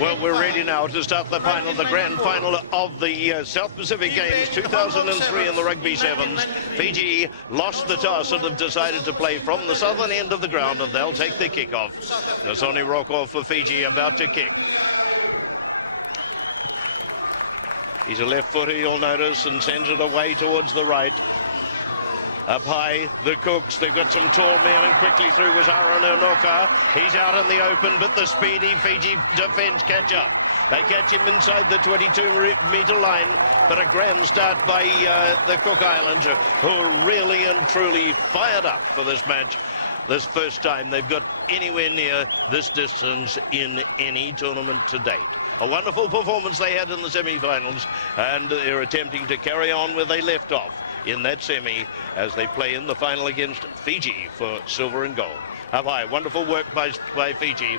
Well, we're ready now to start the final, the grand final of the South Pacific Games 2003 in the Rugby Sevens. Fiji lost the toss and have decided to play from the southern end of the ground, and they'll take the kick-off. Nasoni Roko for Fiji about to kick. He's a left footer, you'll notice, and sends it away towards the right. Up high, the Cooks, they've got some tall men, and quickly through was Aaron Inoka. He's out in the open, but the speedy Fiji defence catch up. They catch him inside the 22-metre line, but a grand start by the Cook Islands, who are really and truly fired up for this match. This first time they've got anywhere near this distance in any tournament to date. A wonderful performance they had in the semi-finals, and they're attempting to carry on where they left off in that semi as they play in the final against Fiji for silver and gold. Up high, wonderful work by Fiji.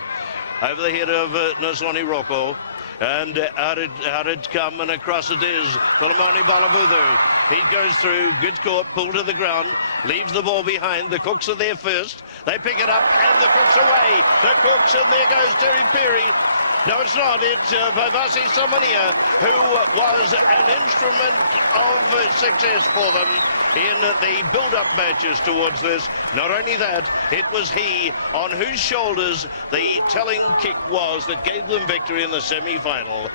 Over the head of Nasoni Roko. And out it come, and across it is Philemoni Bolavuthu. He goes through, gets caught, pulled to the ground, leaves the ball behind. The Cooks are there first. They pick it up, and the Cooks away. The Cooks, and there goes Terry Perry. No, it's not. It's Vavasi Samania, who was an instrument of success for them in the build-up matches towards this. Not only that, it was he on whose shoulders the telling kick was that gave them victory in the semi-final.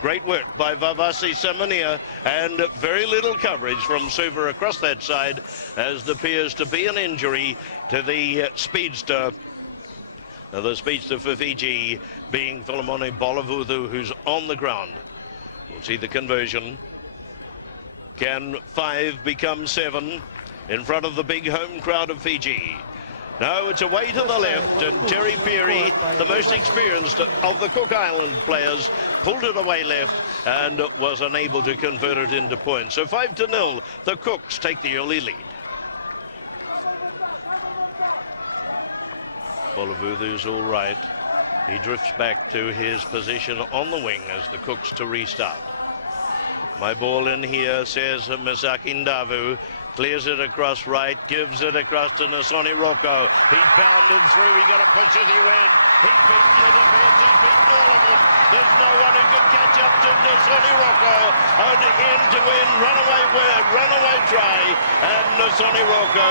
Great work by Vavasi Samania, and very little coverage from Suva across that side, as there appears to be an injury to the speedster. Now, the speedster for Fiji being Philemoni Bolavuthu, who's on the ground. We'll see the conversion. Can 5 become 7 in front of the big home crowd of Fiji? No, it's away to the left, and Terry Perry, the most experienced of the Cook Island players, pulled it away left and was unable to convert it into points. So 5-0, the Cooks take the early lead. Bolavuthu's all right. He drifts back to his position on the wing as the Cooks to restart. My ball in here, says Misaki Ndavu. Clears it across right, gives it across to Nasoni Roko. He's bounded through, he got to push as he went. He's beaten the defence, he's beaten all of them. There's no one who can catch up to Nasoni Roko. An end-to-end runaway try. And Nasoni Roko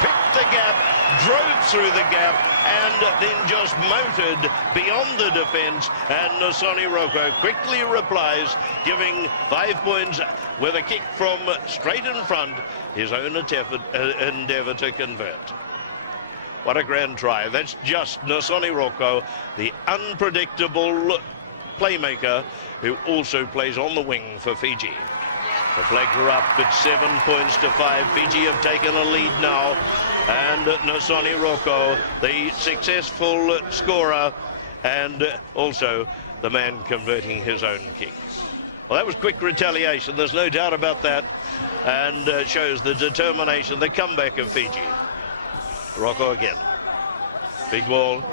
picked the gap, drove through the gap, and then just motored beyond the defence. And Nasoni Roko quickly replies, giving 5 points with a kick from straight in front, his own endeavour to convert. What a grand try. That's just Nasoni Roko, the unpredictable playmaker who also plays on the wing for Fiji. The flags are up, it's 7 points to 5. Fiji have taken a lead now, and Nasoni Roko, the successful scorer, and also the man converting his own kick. Well, that was quick retaliation, there's no doubt about that, and shows the determination, the comeback of Fiji. Roko again. Big ball.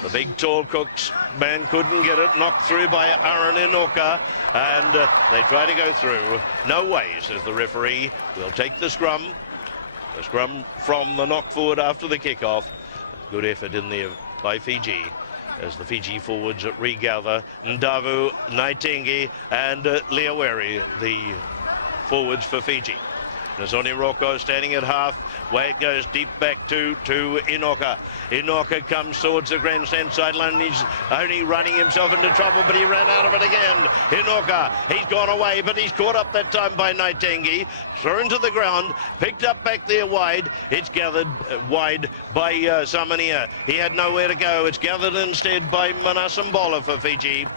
The big tall Cooks man couldn't get it, knocked through by Aaron Inoka, and they try to go through. No way, says the referee. We'll take the scrum. The scrum from the knock forward after the kick-off. Good effort in there by Fiji as the Fiji forwards regather. Ndavu, Naitengi, and Leaweri, the forwards for Fiji. Nasoni Roko standing at half. Way it goes deep back to Inoka. Inoka comes towards the grandstand sideline. He's only running himself into trouble, but he ran out of it again. Inoka, he's gone away, but he's caught up that time by Naitengi. Thrown to the ground, picked up back there wide. It's gathered wide by Samania. He had nowhere to go. It's gathered instead by Manasambola for Fiji.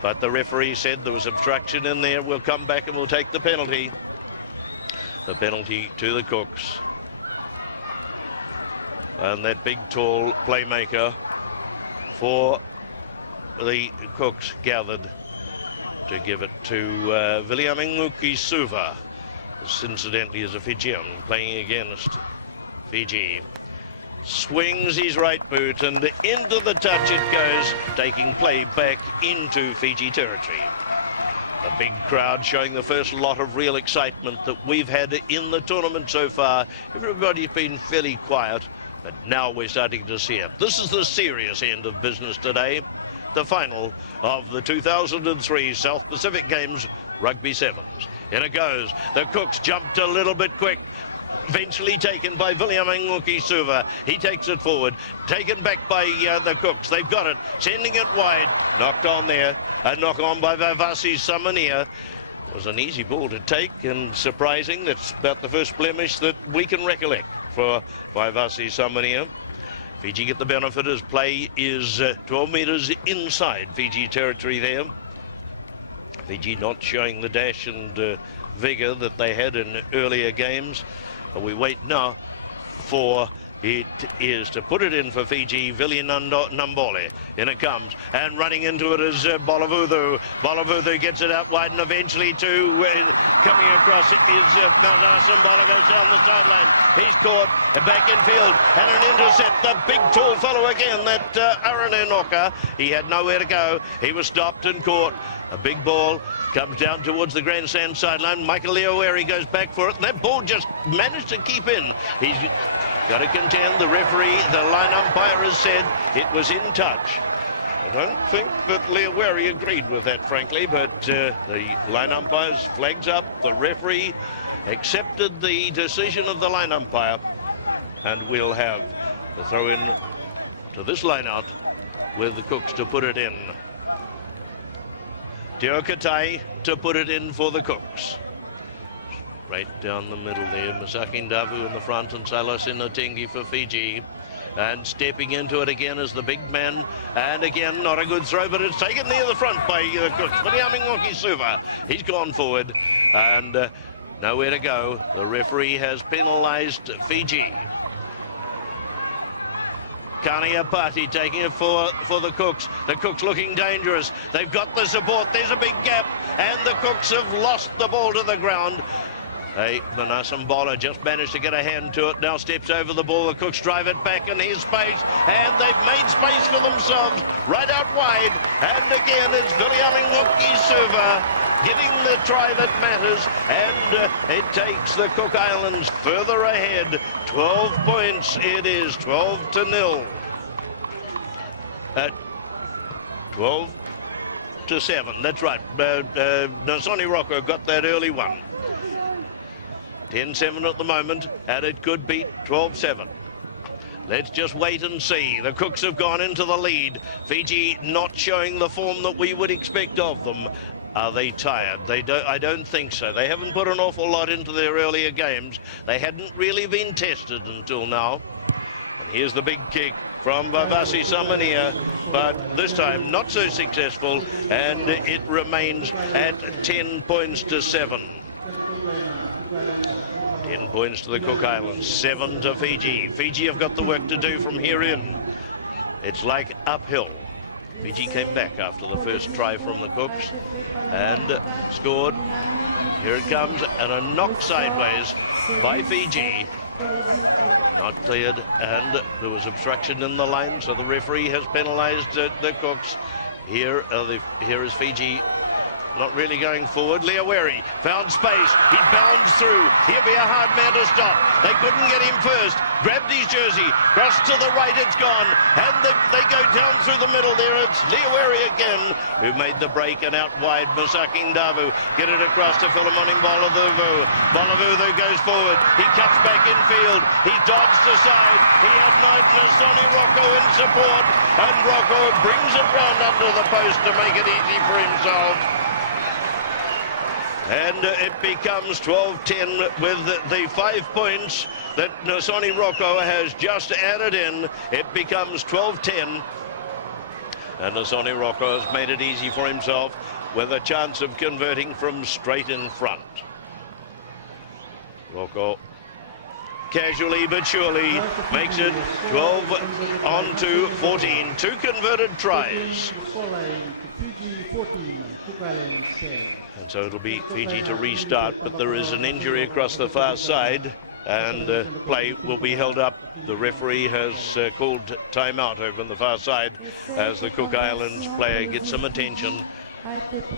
But the referee said there was obstruction in there. We'll come back and we'll take the penalty. The penalty to the Cooks. And that big, tall playmaker for the Cooks gathered to give it to Viliamenguki Suva. This, incidentally, is a Fijian playing against Fiji. Swings his right boot, and into the touch it goes, taking play back into Fiji territory. A big crowd showing the first lot of real excitement that we've had in the tournament so far. Everybody's been fairly quiet, but now we're starting to see it. This is the serious end of business today. the final of the 2003 South Pacific Games Rugby Sevens. In it goes. The Cooks jumped a little bit quick. Eventually taken by Viliamanguki Suva. He takes it forward. Taken back by the Cooks. They've got it. Sending it wide. Knocked on there. A knock on by Vivasi Samania. It was an easy ball to take and surprising. That's about the first blemish that we can recollect for Vivasi Samania. Fiji get the benefit as play is 12 metres inside Fiji territory there. Fiji not showing the dash and vigour that they had in earlier games. But we wait now for it is to put it in for Fiji. Vili Nambole. In it comes. And running into it is Bolavuthu. Bolavuthu gets it out wide and eventually coming across it is Nasambola goes down the sideline. He's caught back in field and an intercept. The big tall fellow again, that Aranenoka. He had nowhere to go. He was stopped and caught. A big ball comes down towards the grandstand sideline. Michael Leoweri goes back for it. And that ball just managed to keep in. He's got to contend. The referee, the line umpire has said it was in touch. I don't think that Leoweri agreed with that, frankly, but the line umpire's flags up. The referee accepted the decision of the line umpire, and we'll have the throw in to this line out with the Cooks to put it in. Teo Katai to put it in for the Cooks. Right down the middle there, Misaki Ndavu in the front and Salas Inatingi for Fiji. And stepping into it again is the big man. And again, not a good throw, but it's taken near the front by the Cooks. Viliamanguki Suva, he's gone forward and nowhere to go. The referee has penalised Fiji. Kaniapati taking it for the Cooks. The Cooks looking dangerous. They've got the support. There's a big gap. And the Cooks have lost the ball to the ground. Manasambola just managed to get a hand to it. Now steps over the ball. The Cooks drive it back in his space. And they've made space for themselves right out wide. And again, it's Viliamanguki Suva getting the try that matters. And it takes the Cook Islands further ahead. 12 points it is. 12-0. 12-7. That's right. Nasoni Rocco got that early one. 10-7 at the moment, and it could be 12-7. Let's just wait and see. The Cooks have gone into the lead. Fiji not showing the form that we would expect of them. Are they tired? I don't think so. They haven't put an awful lot into their earlier games. They hadn't really been tested until now. And here's the big kick from Vivasi Samania, but this time not so successful, and it remains at 10 points to 7. 10 points to the Cook Islands, 7 to Fiji. Fiji have got the work to do from here in. It's like uphill. Fiji came back after the first try from the Cooks and scored. Here it comes, and a knock sideways by Fiji. Not cleared, and there was obstruction in the line, so the referee has penalised the Cooks. Here is Fiji. Not really going forward. Leoweri found space. He bounds through. He'll be a hard man to stop. They couldn't get him first. Grabbed his jersey. Crossed to the right. It's gone. And they go down through the middle there. It's Leoweri again who made the break, and out wide Misaki Ndavu. Get it across to Philemon Bolavuthu. Bolavuthu goes forward. He cuts back in field. He dodged aside. He had Nasoni Rocco in support. And Rocco brings it round under the post to make it easy for himself. And it becomes 12-10 with the 5 points that Nasoni Rocco has just added in. It becomes 12-10. And Nasoni Rocco has made it easy for himself with a chance of converting from straight in front. Rocco casually but surely makes it 12 on to 14. 2 converted tries. And so it'll be Fiji to restart, but there is an injury across the far side, and play will be held up. The referee has called timeout over on the far side as the Cook Islands player gets some attention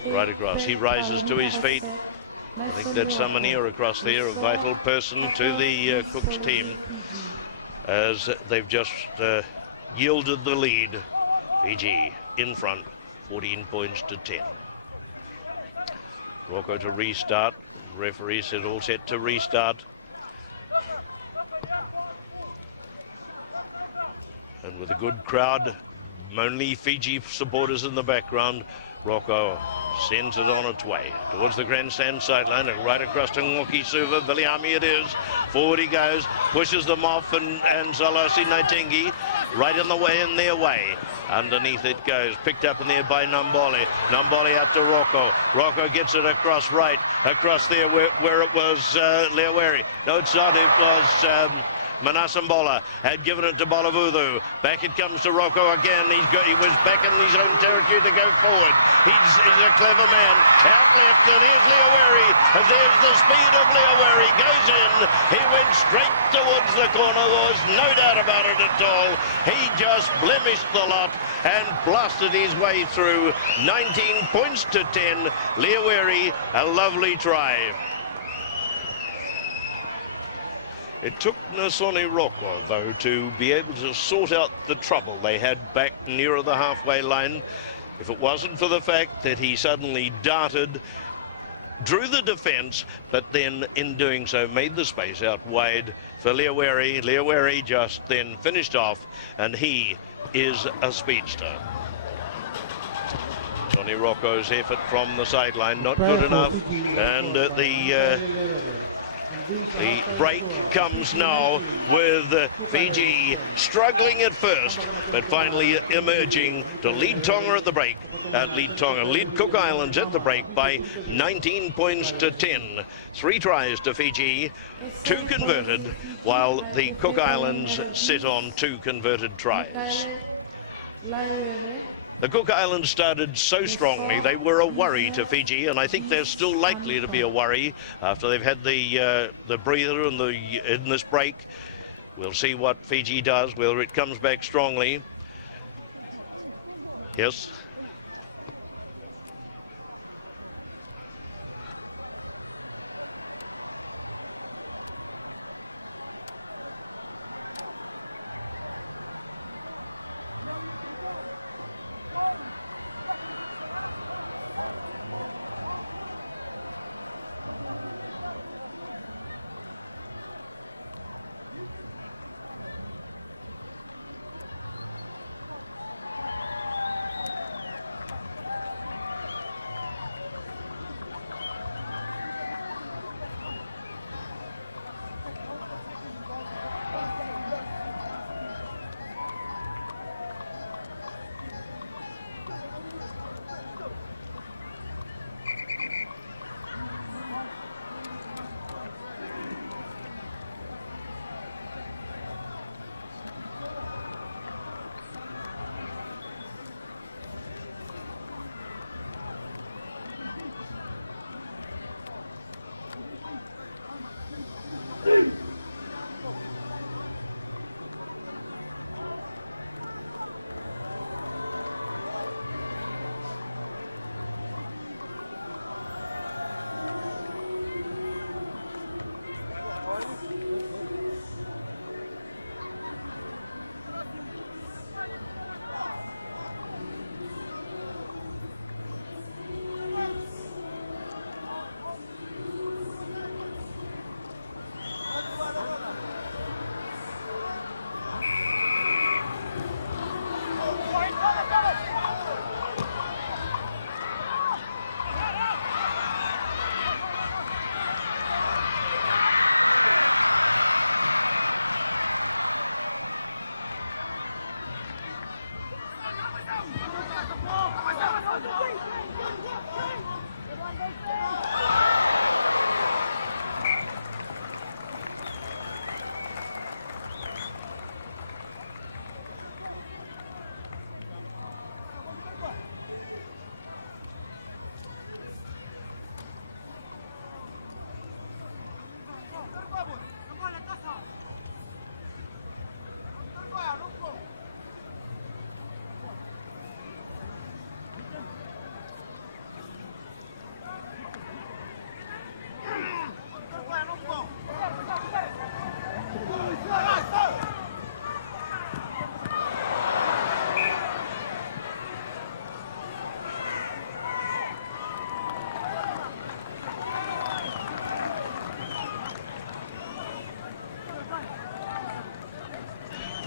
right across. He rises to his feet. I think that's Samania across there, a vital person to the Cook's team, as they've just yielded the lead. Fiji in front. 14 points to 10. Rocco to restart. Referee said all set to restart. And with a good crowd, only Fiji supporters in the background, Rocco sends it on its way towards the grandstand sideline and right across to Ngoki Suva. Viliami it is. Forward he goes, pushes them off, and Zalosi Naitingi right in the way, in their way. Underneath it goes, picked up in there by Namboli. Namboli out to Rocco. Rocco gets it across right, across there where it was Leaweri. No, it's not. It was Manasambola had given it to Bolavuthu. Back it comes to Rocco again. He was back in his own territory to go forward. He's a clever man. Out left, and here's Leaweri. And there's the speed of Leaweri. Goes in. He went straight towards the corner. There was no doubt about it at all. He just blemished the lot and blasted his way through. 19 points to 10. Leaweri, a lovely try. It took Nasoni Rocco, though, to be able to sort out the trouble they had back nearer the halfway line. If it wasn't for the fact that he suddenly darted, drew the defence, but then in doing so made the space out wide for Leaweri. Leaweri just then finished off, and he is a speedster. Johnny Rocco's effort from the sideline, not good enough, and the break comes now with Fiji struggling at first, but finally emerging to lead Tonga at the break. Lead Cook Islands at the break by 19 points to 10. 3 tries to Fiji, 2 converted, while the Cook Islands sit on 2 converted tries. The Cook Islands started so strongly, they were a worry to Fiji, and I think they're still likely to be a worry after they've had the breather in this break. We'll see what Fiji does, whether it comes back strongly. Yes.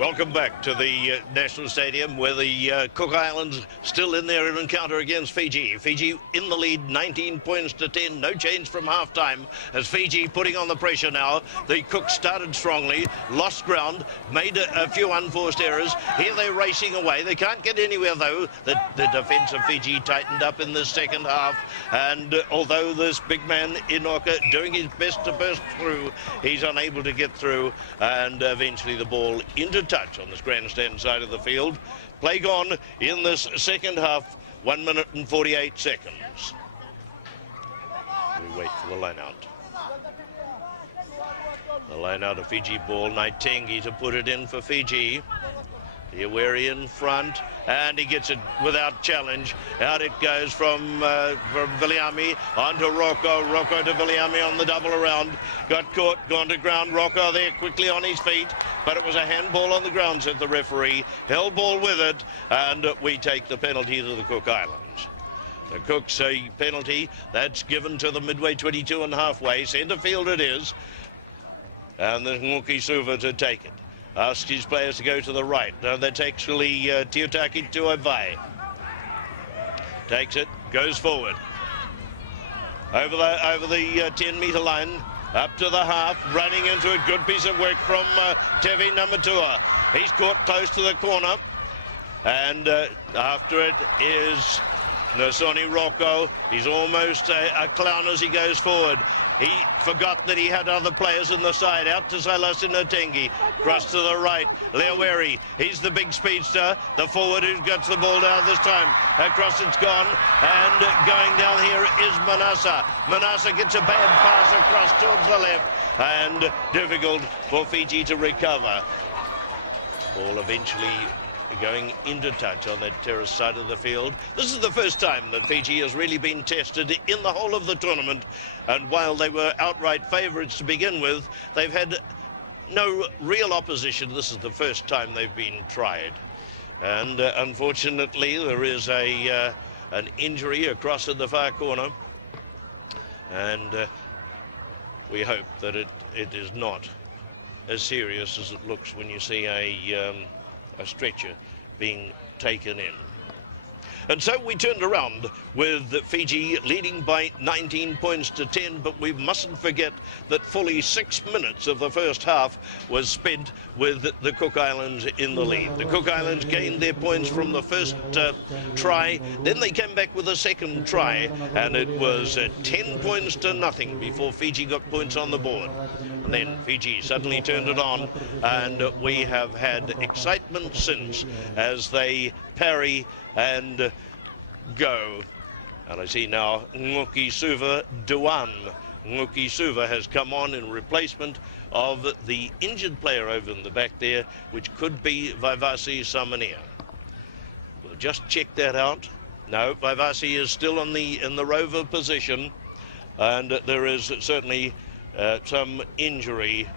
Welcome back to the National Stadium, where the Cook Islands still in their encounter against Fiji. Fiji in the lead, 19 points to 10. No change from half-time as Fiji putting on the pressure now. The Cooks started strongly, lost ground, made a few unforced errors. Here they're racing away. They can't get anywhere, though. The defence of Fiji tightened up in the second half. And although this big man, Inoka, doing his best to burst through, he's unable to get through. And eventually the ball into touch on this grandstand side of the field. Play gone in this second half, 1 minute and 48 seconds. We wait for the line out. The line out of Fiji ball, Naitengi to put it in for Fiji. The Aweri in front, and he gets it without challenge. Out it goes from Viliami onto Rocco. Rocco to Viliami on the double around. Got caught, gone to ground. Rocco there quickly on his feet, but it was a handball on the ground, said the referee. Held ball with it, and we take the penalty to the Cook Islands. The Cooks a penalty that's given to the midway 22 and halfway. Centre field it is, and there's Nguki Suva to take it. Asks his players to go to the right. No, that's actually Tiotaki Tuavai. Takes it, goes forward. Over the 10-metre line, up to the half, running into a good piece of work from Tevi Namatua. He's caught close to the corner. And after it is Nosoni Rocco. He's almost a clown as he goes forward. He forgot that he had other players in the side. Out to Silas Naitengi. Cross to the right. Leaweri. He's the big speedster. The forward who gets the ball down this time. Across it's gone. And going down here is Manasa. Manasa gets a bad pass across towards the left. And difficult for Fiji to recover. Ball eventually going into touch on that terrace side of the field. This is the first time that Fiji has really been tested in the whole of the tournament, and while they were outright favourites to begin with, they've had no real opposition. This is the first time they've been tried, and unfortunately there is an injury across in the far corner, and we hope that it is not as serious as it looks when you see a stretcher being taken in. And so we turned around with Fiji leading by 19 points to 10, but we mustn't forget that fully 6 minutes of the first half was spent with the Cook Islands in the lead. The Cook Islands gained their points from the first try, then they came back with a second try, and it was 10 points to nothing before Fiji got points on the board. And then Fiji suddenly turned it on, and we have had excitement since as they parry and go. And I see now Nguki Suva Dewan. Nguki Suva has come on in replacement of the injured player over in the back there, which could be Vaivasi Samania. We'll just check that out. No, Vaivasi is still in the rover position, and there is certainly some injury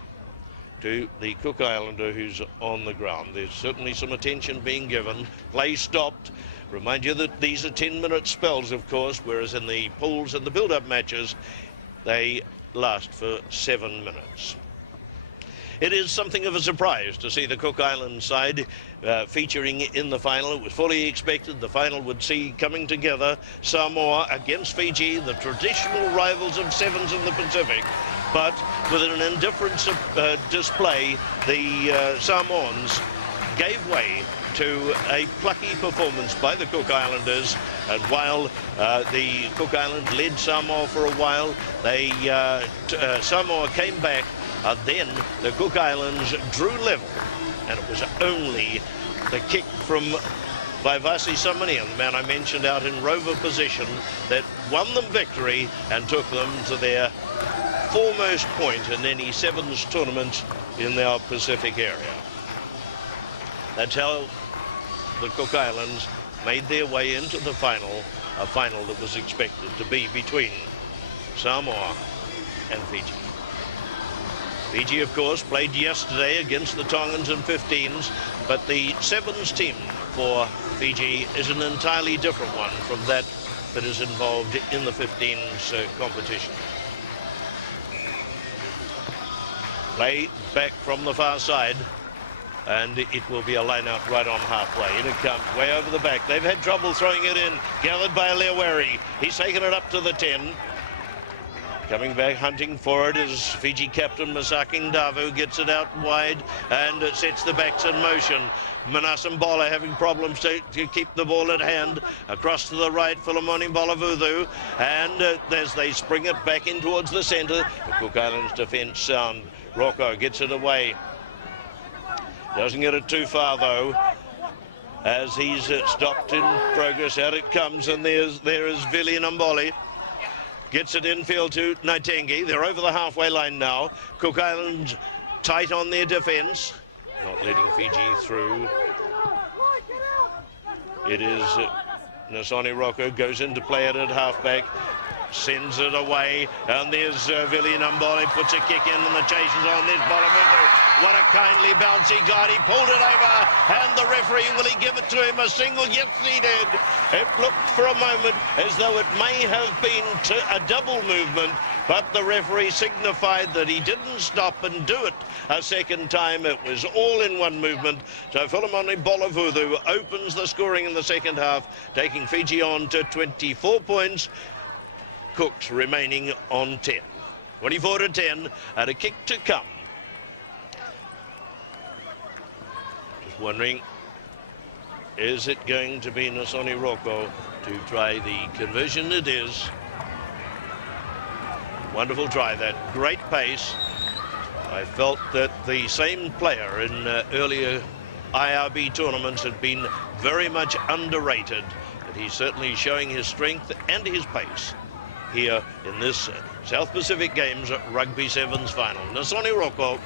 to the Cook Islander who's on the ground. There's certainly some attention being given. Play stopped. Remind you that these are 10-minute spells, of course, whereas in the pools and the build-up matches, they last for 7 minutes. It is something of a surprise to see the Cook Islands side featuring in the final. It was fully expected the final would see coming together Samoa against Fiji, the traditional rivals of sevens in the Pacific. But with an indifference display, the Samoans gave way to a plucky performance by the Cook Islanders. And while the Cook Islands led Samoa for a while, Samoa came back. Then the Cook Islands drew level, and it was only the kick from Vaivasi Samania, the man I mentioned out in rover position, that won them victory and took them to their foremost point in any sevens tournament in our Pacific area. That's how the Cook Islands made their way into the final, a final that was expected to be between Samoa and Fiji. Fiji, of course, played yesterday against the Tongans in 15s, but the sevens team for Fiji is an entirely different one from that is involved in the 15s competition. Play back from the far side. and it will be a line out right on halfway. In it comes, way over the back. They've had trouble throwing it in. Gathered by Leaweri. He's taken it up to the 10. Coming back, hunting for it is Fiji captain Misaki Ndavu. Gets it out wide and sets the backs in motion. Manasambala having problems to keep the ball at hand. Across to the right, Philemoni Bolavuthu. And as they spring it back in towards the centre, the Cook Islands defence sound. Rocco gets it away. Doesn't get it too far, though, as he's stopped in progress. Out it comes, and there is Vili Namboli. Gets it infield to Naitengi. They're over the halfway line now. Cook Islands tight on their defence. Not letting Fiji through. It is Nasoni Rocco goes into play it at halfback. Sends it away, and there's Vili Namboli, puts a kick in, and the chase is on. There's Bolavuthu. What a kindly bounce he got. He pulled it over, and the referee, will he give it to him? A single? Yes, he did. It looked for a moment as though it may have been a double movement, but the referee signified that he didn't stop and do it a second time. It was all in one movement. So Philemoni Bolavuthu opens the scoring in the second half, taking Fiji on to 24 points. Cooks remaining on 10. 24 to 10, and a kick to come. Just wondering, is it going to be Nasoni Rocco to try the conversion? It is. Wonderful try, that great pace. I felt that the same player in earlier IRB tournaments had been very much underrated, but he's certainly showing his strength and his pace here in this South Pacific Games Rugby Sevens final. Nasoni Rocco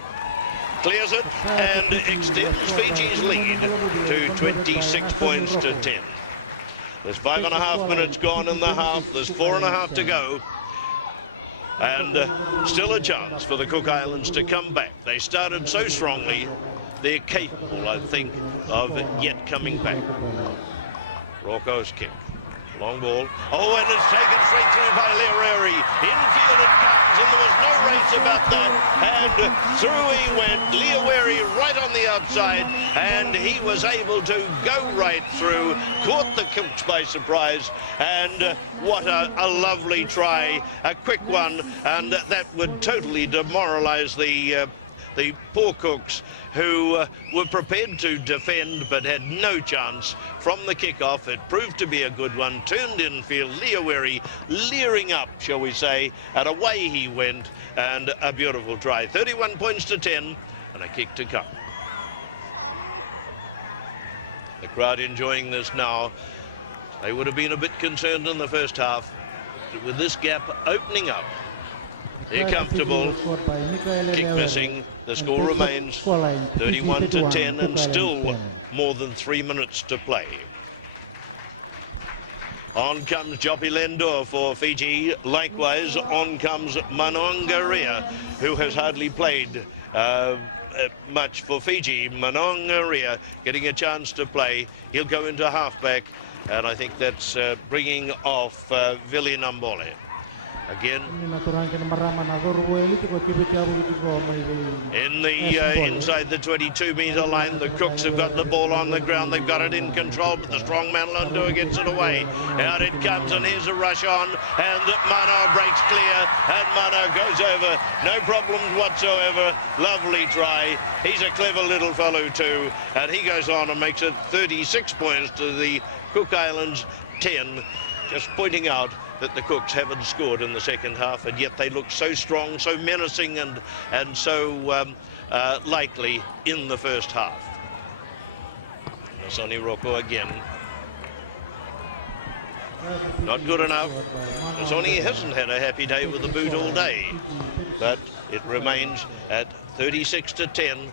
clears it and extends Fiji's lead to 26 points to 10. There's 5.5 minutes gone in the half. There's 4.5 to go. And still a chance for the Cook Islands to come back. They started so strongly. They're capable, I think, of yet coming back. Rocco's kick. Long ball. Oh, and it's taken straight through by Leaweri. Infield it comes, and there was no race about that. And through he went. Leaweri right on the outside, and he was able to go right through. Caught the Cooks by surprise, and what a lovely try. A quick one, and that would totally demoralise the poor Cooks, who were prepared to defend but had no chance from the kickoff. It proved to be a good one. Turned infield, Leaweri leering up, shall we say, and away he went, and a beautiful try. 31 points to 10, and a kick to come. The crowd enjoying this now. They would have been a bit concerned in the first half. With this gap opening up, they're comfortable. Kick missing. The score remains 31 to 10, and still more than 3 minutes to play. On comes Jopi Lendor for Fiji. Likewise, on comes Manongaria, who has hardly played much for Fiji. Manongaria getting a chance to play. He'll go into halfback, and I think that's bringing off Vili Namboli. Again, in the inside the 22-metre line, the Cooks have got the ball on the ground. They've got it in control, but the strong man Lundua gets it away. Out it comes, and here's a rush on, and Mano breaks clear, and Mano goes over. No problems whatsoever. Lovely try. He's a clever little fellow too, and he goes on and makes it 36 points to the Cook Islands 10. Just pointing out that the Cooks haven't scored in the second half, and yet they look so strong, so menacing, and so likely in the first half. Nasoni Rocco again. Not good enough. Nasoni hasn't had a happy day with the boot all day, but it remains at 36 to 10.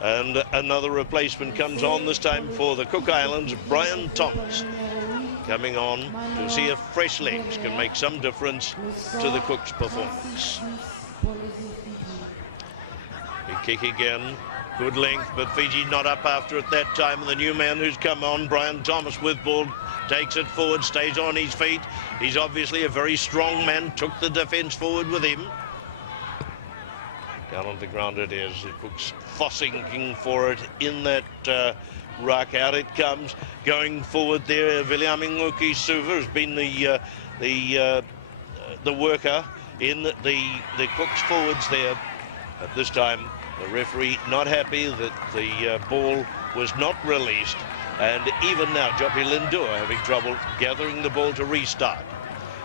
And another replacement comes on, this time for the Cook Islands, Brian Thomas, coming on to see if fresh legs can make some difference to the Cooks' performance. Big kick again, good length, but Fiji not up after it that time. And the new man who's come on, Brian Thomas, with ball, takes it forward, stays on his feet. He's obviously a very strong man, took the defence forward with him. Down on the ground it is. The Cooks fossing for it in that ruck. Out it comes. Going forward there, Viliaminguki Suva has been the worker in the Cooks forwards there. At this time, the referee not happy that the ball was not released. And even now, Joppy Lindua having trouble gathering the ball to restart.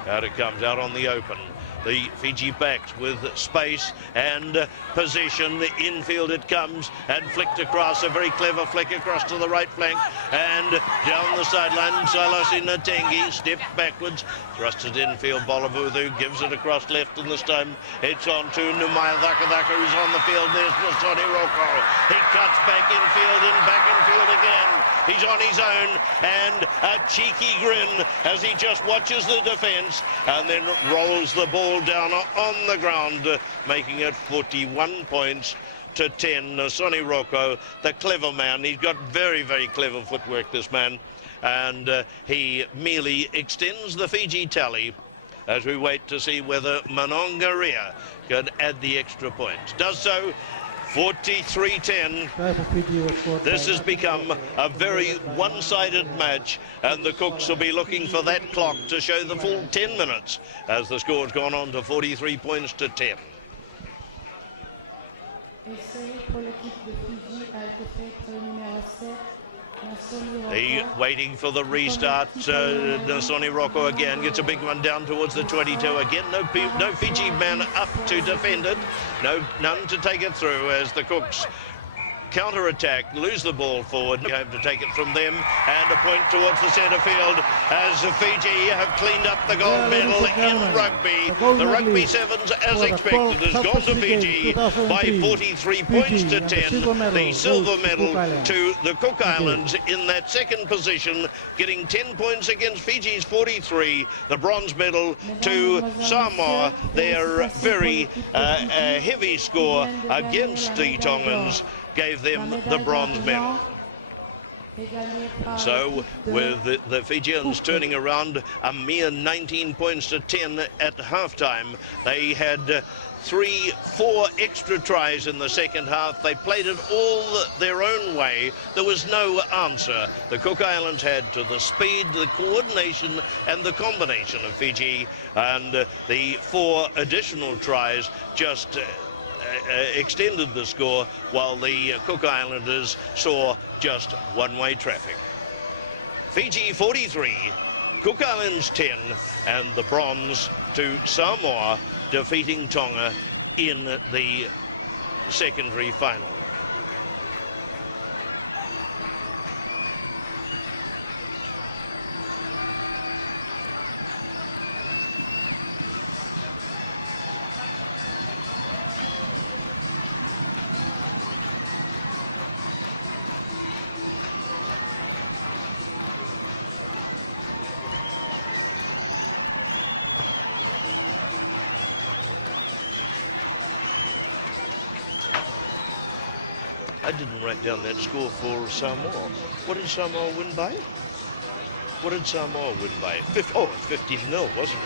Out it comes, out on the open. The Fiji backs with space and possession. Infield it comes and flicked across. A very clever flick across to the right flank. And down the sideline, Silas Inatengi steps backwards. Thrusts it infield. Bolavuthu gives it across left, and this time it's on to Numaya Thakadaka, who's on the field. There's Masoni Roko. He cuts back infield and back infield again. He's on his own, and a cheeky grin as he just watches the defence and then rolls the ball down on the ground, making it 41 points to 10. Sonny Rocco, the clever man. He's got very, very clever footwork, this man, and he merely extends the Fiji tally as we wait to see whether Manongaria can add the extra points. Does so. 43-10. This has become a very one-sided match, and the Cooks will be looking for that clock to show the full 10 minutes as the score's gone on to 43 points to 10. Waiting for the restart. Nasoni Rocco again gets a big one down towards the 22 again. No Fiji man up to defend it. None to take it through as the Cooks counter-attack, lose the ball forward, have to take it from them, and a point towards the centre field as Fiji have cleaned up the gold medal in rugby. The rugby sevens, as expected, has gone to Fiji by 43 points to 10. The silver medal to the Cook Islands in that second position, getting 10 points against Fiji's 43. The bronze medal to Samoa, their very heavy score against the Tongans gave them the bronze medal. So with the Fijians turning around a mere 19 points to 10 at halftime, they had 4 extra tries in the second half. They played it all their own way. There was no answer the Cook Islands had to the speed, the coordination and the combination of Fiji, and the 4 additional tries just extended the score, while the Cook Islanders saw just one-way traffic. Fiji 43, Cook Islands 10, and the bronze to Samoa, defeating Tonga in the secondary final. I didn't write down that score for Samoa. What did Samoa win by? What did Samoa win by? 50-0, wasn't it?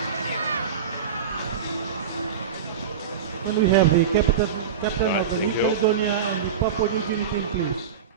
When we have the captain right, of the New Caledonia and the Papua New Guinea team, please.